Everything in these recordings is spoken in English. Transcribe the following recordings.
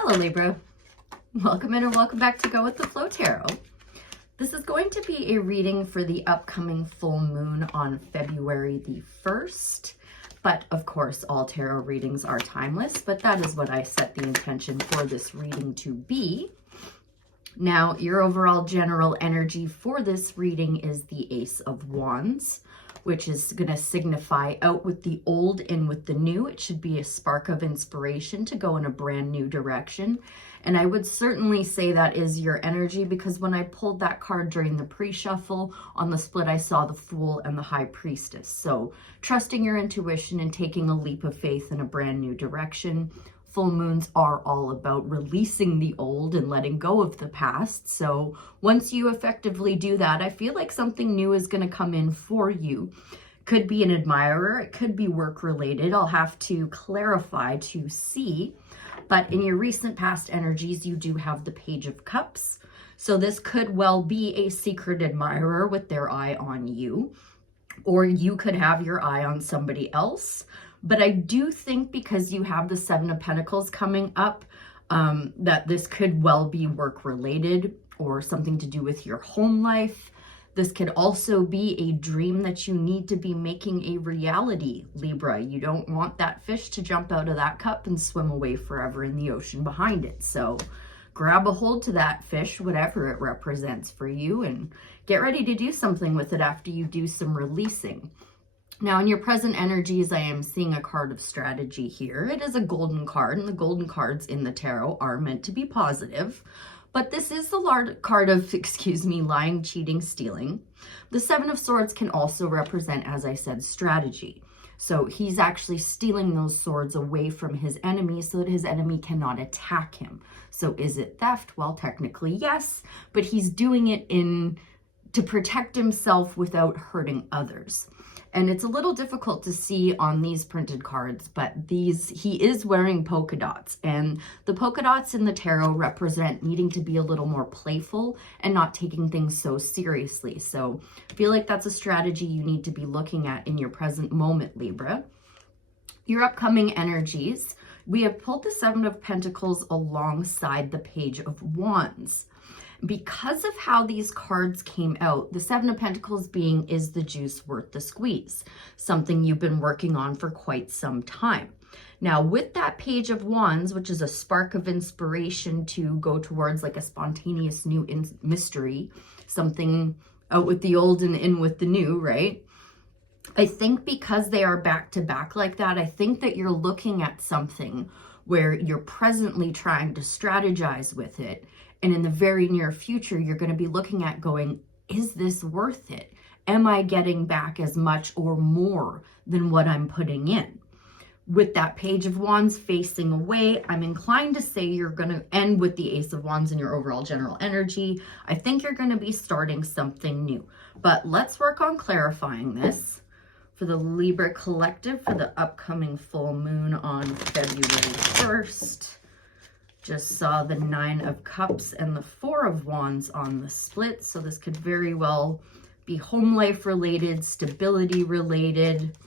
Hello Libra, welcome in or welcome back to Go With The Flow Tarot. This is going to be a reading for the upcoming full moon on February the 1st. But of course, all tarot readings are timeless, but that is what I set the intention for this reading to be. Now, your overall general energy for this reading is the Ace of Wands, which is going to signify out with the old, in with the new. It should be a spark of inspiration to go in a brand new direction. And I would certainly say that is your energy, because when I pulled that card during the pre-shuffle on the split, I saw the Fool and the High Priestess. So trusting your intuition and taking a leap of faith in a brand new direction. Full moons are all about releasing the old and letting go of the past. So once you effectively do that, I feel like something new is going to come in for you. Could be an admirer, it could be work related. I'll have to clarify to see. But in your recent past energies, you do have the Page of Cups. So this could well be a secret admirer with their eye on you, or you could have your eye on somebody else. But I do think because you have the Seven of Pentacles coming up, that this could well be work related or something to do with your home life. This could also be a dream that you need to be making a reality, Libra. You don't want that fish to jump out of that cup and swim away forever in the ocean behind it. So grab a hold to that fish, whatever it represents for you, and get ready to do something with it after you do some releasing. Now, in your present energies, I am seeing a card of strategy here. It is a golden card, and the golden cards in the tarot are meant to be positive. But this is the card of, lying, cheating, stealing. The Seven of Swords can also represent, as I said, strategy. So he's actually stealing those swords away from his enemy so that his enemy cannot attack him. So is it theft? Well, technically, yes. But he's doing it to protect himself without hurting others. And it's a little difficult to see on these printed cards, but he is wearing polka dots, and the polka dots in the tarot represent needing to be a little more playful and not taking things so seriously. So I feel like that's a strategy you need to be looking at in your present moment, Libra. Your upcoming energies, we have pulled the Seven of Pentacles alongside the Page of Wands. Because of how these cards came out, the Seven of Pentacles being, is the juice worth the squeeze? Something you've been working on for quite some time. Now, with that Page of Wands, which is a spark of inspiration to go towards like a spontaneous new mystery, something out with the old and in with the new, right? I think because they are back to back like that, I think that you're looking at something where you're presently trying to strategize with it. And in the very near future, you're going to be looking at going, is this worth it? Am I getting back as much or more than what I'm putting in? With that Page of Wands facing away, I'm inclined to say you're going to end with the Ace of Wands in your overall general energy. I think you're going to be starting something new. But let's work on clarifying this for the Libra collective for the upcoming full moon on February 1st. Just saw the Nine of Cups and the Four of Wands on the split. So this could very well be home life related, stability related.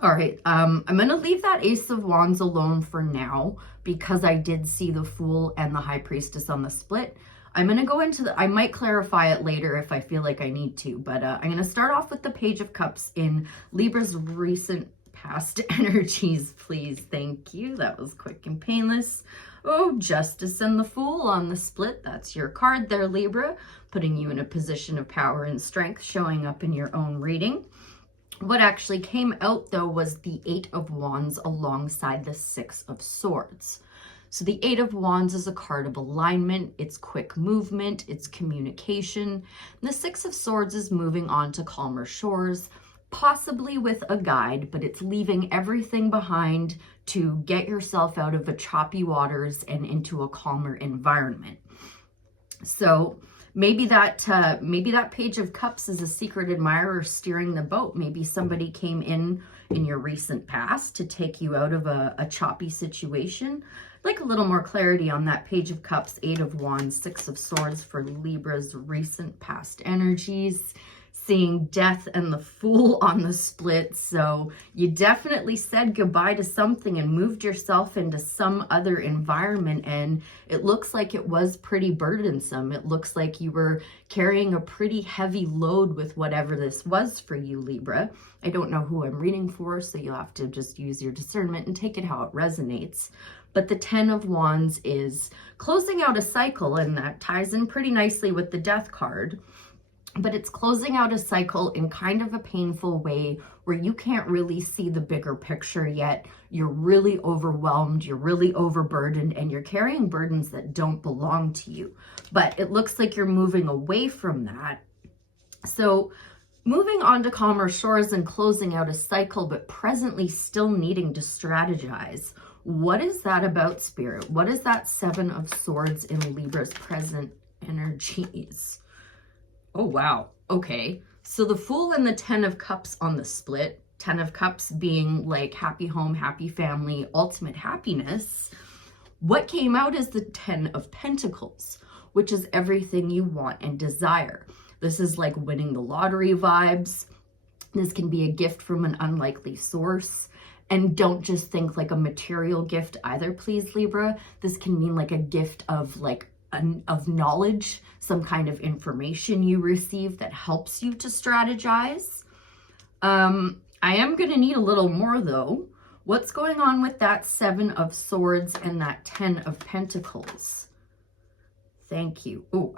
All right, I'm going to leave that Ace of Wands alone for now because I did see the Fool and the High Priestess on the split. I'm going to go into I might clarify it later if I feel like I need to, but I'm going to start off with the Page of Cups in Libra's recent past energies, please. Thank you. That was quick and painless. Oh, Justice and the Fool on the split. That's your card there, Libra, putting you in a position of power and strength, showing up in your own reading. What actually came out, though, was the Eight of Wands alongside the Six of Swords. So the Eight of Wands is a card of alignment. It's quick movement. It's communication. And the Six of Swords is moving on to calmer shores, possibly with a guide, but it's leaving everything behind to get yourself out of the choppy waters and into a calmer environment. So maybe that Page of Cups is a secret admirer steering the boat. Maybe somebody came in your recent past to take you out of a choppy situation. I'd like a little more clarity on that Page of Cups, Eight of Wands, Six of Swords for Libra's recent past energies. seeing Death and the Fool on the split. So you definitely said goodbye to something and moved yourself into some other environment. And it looks like it was pretty burdensome. It looks like you were carrying a pretty heavy load with whatever this was for you, Libra. I don't know who I'm reading for, so you'll have to just use your discernment and take it how it resonates. But the 10 of Wands is closing out a cycle, and that ties in pretty nicely with the Death card. But it's closing out a cycle in kind of a painful way where you can't really see the bigger picture yet. You're really overwhelmed, you're really overburdened, and you're carrying burdens that don't belong to you. But it looks like you're moving away from that. So moving on to calmer shores and closing out a cycle, but presently still needing to strategize. What is that about, Spirit? What is that 7 of Swords in Libra's present energies? Oh, wow. Okay. So the Fool and the 10 of Cups on the split, 10 of Cups being like happy home, happy family, ultimate happiness. What came out is the 10 of Pentacles, which is everything you want and desire. This is like winning the lottery vibes. This can be a gift from an unlikely source. And don't just think like a material gift either, please, Libra. This can mean like a gift of of knowledge, some kind of information you receive that helps you to strategize. I am going to need a little more though. What's going on with that 7 of Swords and that 10 of Pentacles? Thank you. Oh,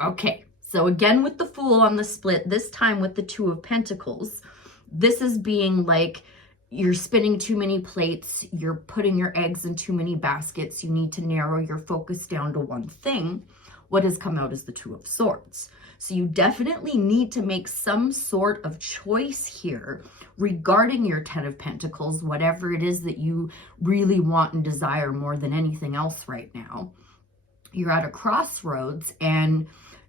okay. So again with the Fool on the split, this time with the 2 of Pentacles, this is being like, you're spinning too many plates, you're putting your eggs in too many baskets, you need to narrow your focus down to one thing. What has come out is the 2 of Swords. So you definitely need to make some sort of choice here regarding your 10 of Pentacles, whatever it is that you really want and desire more than anything else right now. You're at a crossroads and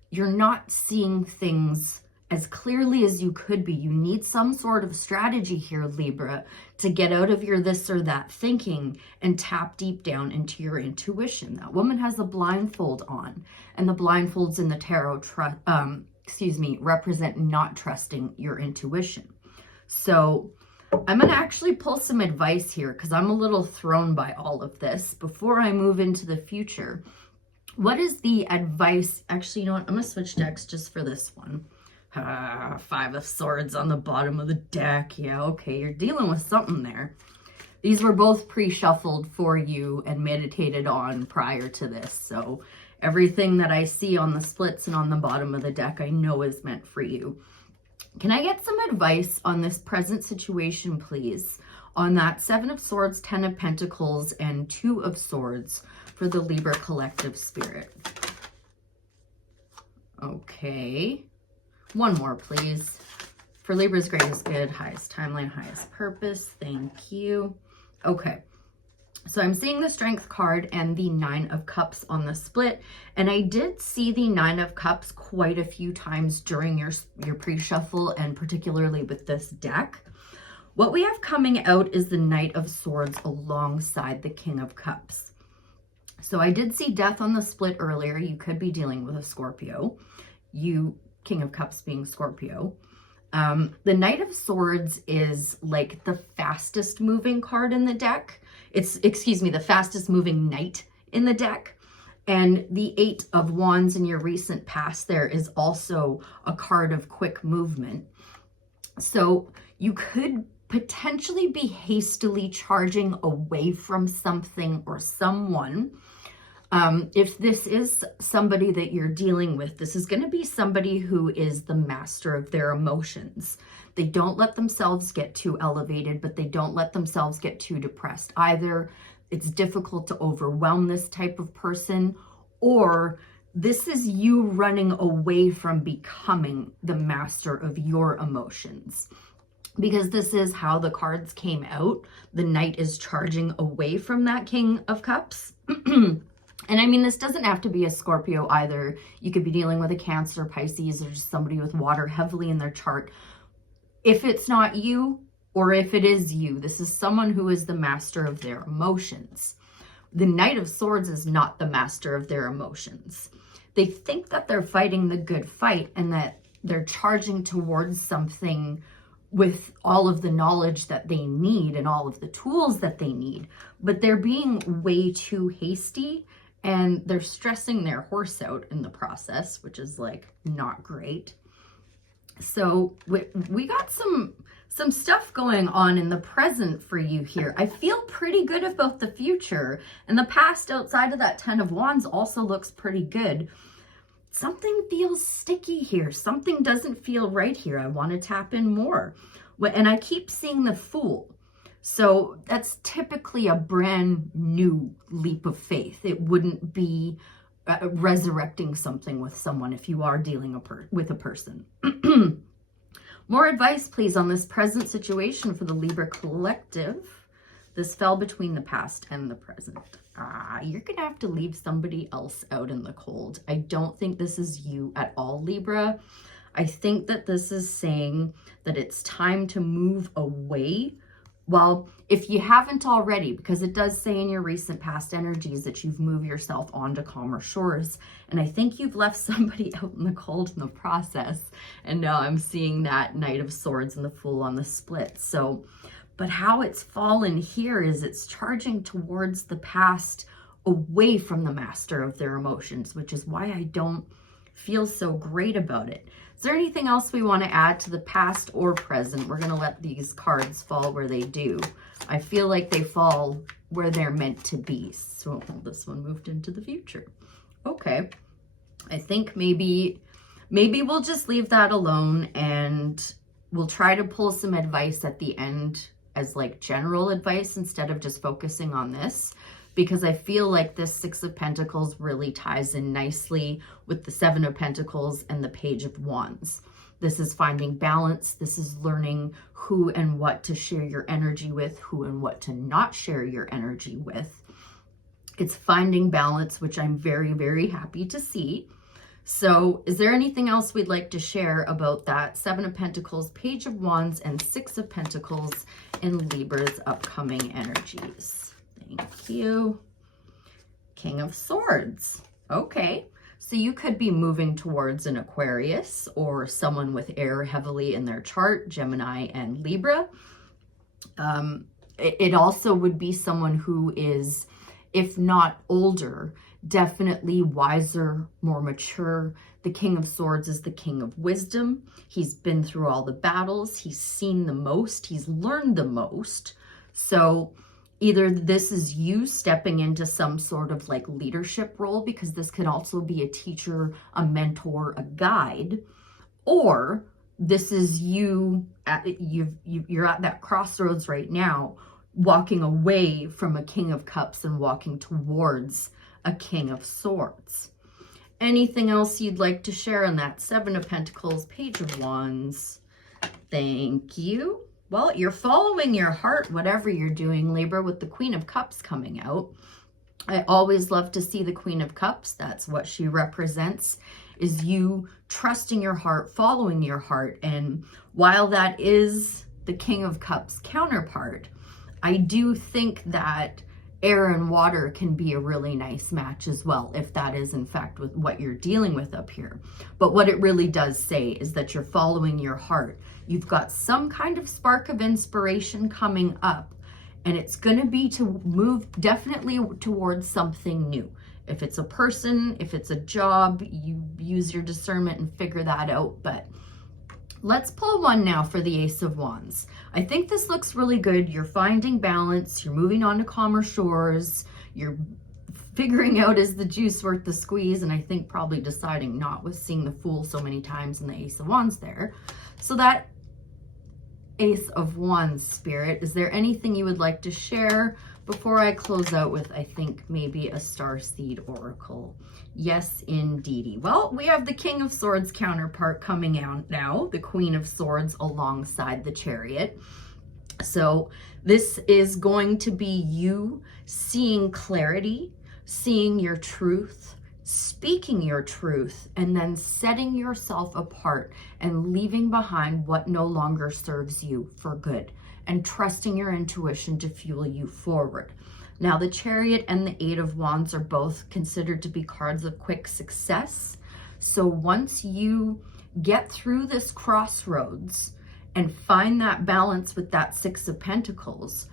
you're not seeing things as clearly as you could be. You need some sort of strategy here, Libra, to get out of your this or that thinking and tap deep down into your intuition. That woman has a blindfold on, and the blindfolds in the tarot represent not trusting your intuition. So I'm going to actually pull some advice here because I'm a little thrown by all of this. Before I move into the future, what is the advice? Actually, you know what? I'm going to switch decks just for this one. 5 of Swords on the bottom of the deck. Yeah, okay, you're dealing with something there. These were both pre-shuffled for you and meditated on prior to this. So everything that I see on the splits and on the bottom of the deck, I know is meant for you. Can I get some advice on this present situation, please? On that 7 of Swords, 10 of Pentacles, and 2 of Swords for the Libra collective spirit. Okay. One more, please. For Libra's greatest good, highest timeline, highest purpose. Thank you. Okay. So I'm seeing the Strength card and the 9 of Cups on the split. And I did see the 9 of Cups quite a few times during your pre-shuffle, and particularly with this deck. What we have coming out is the Knight of Swords alongside the King of Cups. So I did see Death on the split earlier. You could be dealing with a Scorpio. King of Cups being Scorpio. The Knight of Swords is like the fastest moving card in the deck. It's, the fastest moving knight in the deck. And the 8 of Wands in your recent past there is also a card of quick movement. So you could potentially be hastily charging away from something or someone. If this is somebody that you're dealing with, this is going to be somebody who is the master of their emotions. They don't let themselves get too elevated, but they don't let themselves get too depressed either. It's difficult to overwhelm this type of person, or this is you running away from becoming the master of your emotions. Because this is how the cards came out. The Knight is charging away from that King of Cups. And I mean, this doesn't have to be a Scorpio either. You could be dealing with a Cancer, Pisces, or just somebody with water heavily in their chart. If it's not you, or if it is you, this is someone who is the master of their emotions. The Knight of Swords is not the master of their emotions. They think that they're fighting the good fight and that They're charging towards something with all of the knowledge that they need and all of the tools that they need, but they're being way too hasty and they're stressing their horse out in the process, which is like not great. So we got some stuff going on in the present for you here. I feel pretty good about the future, and the past outside of that 10 of Wands also looks pretty good. Something feels sticky here. Something doesn't feel right here. I want to tap in more. And I keep seeing the Fool. So that's typically a brand new leap of faith. It wouldn't be resurrecting something with someone if you are dealing with a person. More advice, please, on this present situation for the Libra collective. This fell between the past and the present. You're going to have to leave somebody else out in the cold. I don't think this is you at all, Libra. I think that this is saying that it's time to move away. Well, if you haven't already, because it does say in your recent past energies that you've moved yourself onto calmer shores, and I think you've left somebody out in the cold in the process, and now I'm seeing that Knight of Swords and the Fool on the split. So, but how it's fallen here is it's charging towards the past, away from the master of their emotions, which is why I don't feel so great about it. Is there anything else we want to add to the past or present? We're going to let these cards fall where they do. I feel like they fall where they're meant to be. So this one moved into the future. Okay. I think maybe we'll just leave that alone, and we'll try to pull some advice at the end as like general advice instead of just focusing on this, because I feel like this Six of Pentacles really ties in nicely with the Seven of Pentacles and the Page of Wands. This is finding balance. This is learning who and what to share your energy with, who and what to not share your energy with. It's finding balance, which I'm very, very happy to see. So is there anything else we'd like to share about that Seven of Pentacles, Page of Wands, and Six of Pentacles in Libra's upcoming energies? Thank you. King of Swords. Okay. So you could be moving towards an Aquarius or someone with air heavily in their chart, Gemini and Libra. It also would be someone who is, if not older, definitely wiser, more mature. The King of Swords is the King of Wisdom. He's been through all the battles. He's seen the most. He's learned the most. So either this is you stepping into some sort of like leadership role, because this could also be a teacher, a mentor, a guide, or this is you you're at that crossroads right now, walking away from a King of Cups and walking towards a King of Swords. Anything else you'd like to share on that? Seven of Pentacles, Page of Wands. Thank you. Well, you're following your heart, whatever you're doing, Libra, with the Queen of Cups coming out. I always love to see the Queen of Cups. That's what she represents, is you trusting your heart, following your heart. And while that is the King of Cups counterpart, I do think that air and water can be a really nice match as well, if that is in fact with what you're dealing with up here. But what it really does say is that you're following your heart. You've got some kind of spark of inspiration coming up, and it's going to be to move definitely towards something new. If it's a person, if it's a job, you use your discernment and figure that out. But let's pull one now for the Ace of Wands. I think this looks really good. You're finding balance. You're moving on to calmer shores. You're figuring out, is the juice worth the squeeze? And I think probably deciding not, with seeing the Fool so many times and the Ace of Wands there. So that Ace of Wands spirit, is there anything you would like to share before I close out with, I think, maybe a Starseed Oracle? Yes, indeedy. Well, we have the King of Swords counterpart coming out now, the Queen of Swords alongside the Chariot. So this is going to be you seeing clarity, seeing your truth, speaking your truth, and then setting yourself apart and leaving behind what no longer serves you for good, and trusting your intuition to fuel you forward. Now, the Chariot and the Eight of Wands are both considered to be cards of quick success. So once you get through this crossroads and find that balance with that Six of Pentacles,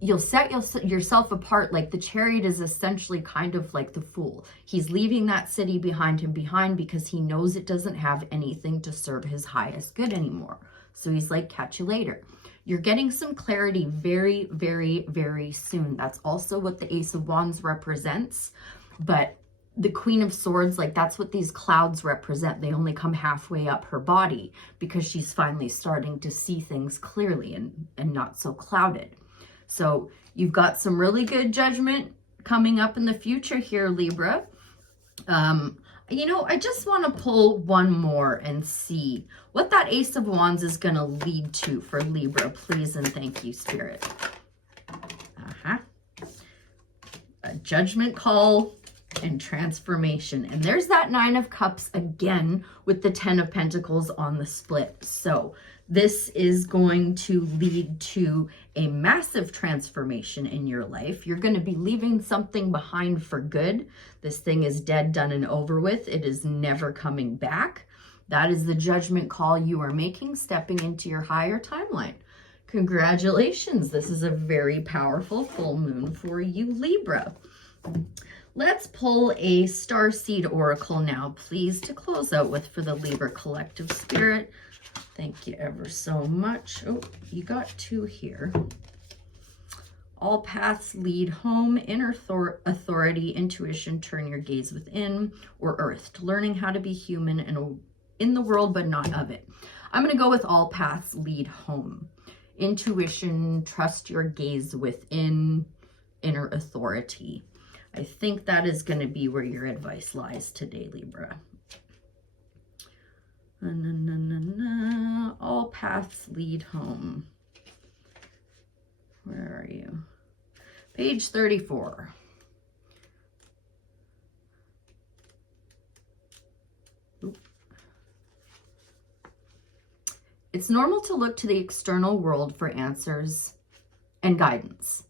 you'll set yourself apart. Like the Chariot is essentially kind of like the Fool. He's leaving that city behind him because he knows it doesn't have anything to serve his highest good anymore. So he's like, catch you later. You're getting some clarity very, very, very soon. That's also what the Ace of Wands represents. But the Queen of Swords, like that's what these clouds represent. They only come halfway up her body because she's finally starting to see things clearly and not so clouded. So you've got some really good judgment coming up in the future here, Libra. You know, I just want to pull one more and see what that Ace of Wands is going to lead to for Libra. Please and thank you, Spirit. A judgment call and transformation. And there's that Nine of Cups again with the Ten of Pentacles on the split. So this is going to lead to a massive transformation in your life. You're going to be leaving something behind for good. This thing is dead, done, and over with. It is never coming back. That is the judgment call you are making, stepping into your higher timeline. Congratulations. This is a very powerful full moon for you, Libra. Let's pull a Starseed Oracle now, please, to close out with for the Libra collective spirit. Thank you ever so much. Oh, you got two here. All paths lead home, inner authority, intuition, turn your gaze within, or earthed, learning how to be human and in the world, but not of it. I'm going to go with all paths lead home. Intuition, trust your gaze within, inner authority. I think that is going to be where your advice lies today, Libra. All paths lead home. Where are you? Page 34. Oop. It's normal to look to the external world for answers and guidance.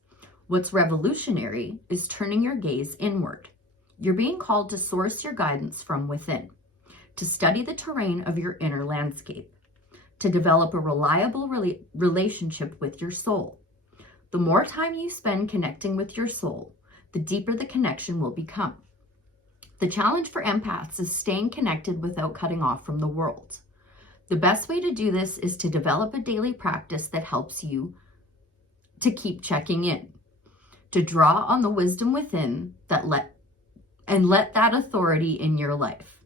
What's revolutionary is turning your gaze inward. You're being called to source your guidance from within, to study the terrain of your inner landscape, to develop a reliable relationship with your soul. The more time you spend connecting with your soul, the deeper the connection will become. The challenge for empaths is staying connected without cutting off from the world. The best way to do this is to develop a daily practice that helps you to keep checking in, to draw on the wisdom within that let that authority in your life.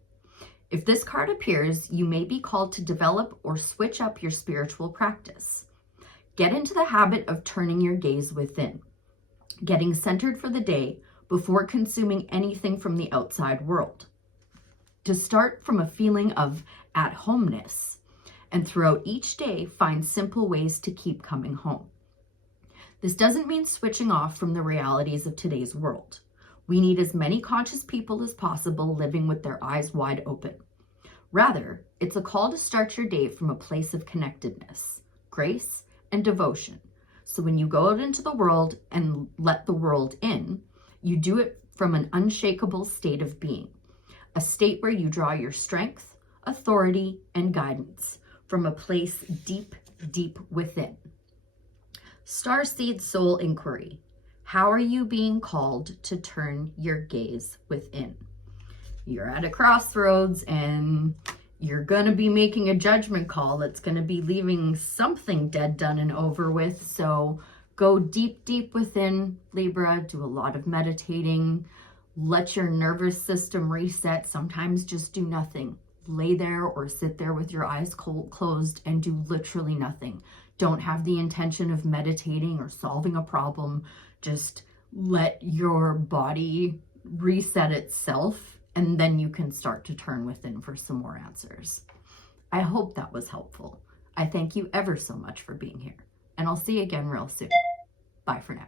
If this card appears, you may be called to develop or switch up your spiritual practice. Get into the habit of turning your gaze within, getting centered for the day before consuming anything from the outside world. To start from a feeling of at-homeness, and throughout each day, find simple ways to keep coming home. This doesn't mean switching off from the realities of today's world. We need as many conscious people as possible living with their eyes wide open. Rather, it's a call to start your day from a place of connectedness, grace, and devotion. So when you go out into the world and let the world in, you do it from an unshakable state of being, a state where you draw your strength, authority, and guidance from a place deep, deep within. Starseed Soul Inquiry. How are you being called to turn your gaze within? You're at a crossroads and you're going to be making a judgment call that's going to be leaving something dead, done, and over with. So go deep, deep within, Libra. Do a lot of meditating. Let your nervous system reset. Sometimes just do nothing. Lay there or sit there with your eyes closed and do literally nothing. Don't have the intention of meditating or solving a problem. Just let your body reset itself, and then you can start to turn within for some more answers. I hope that was helpful. I thank you ever so much for being here, and I'll see you again real soon. Bye for now.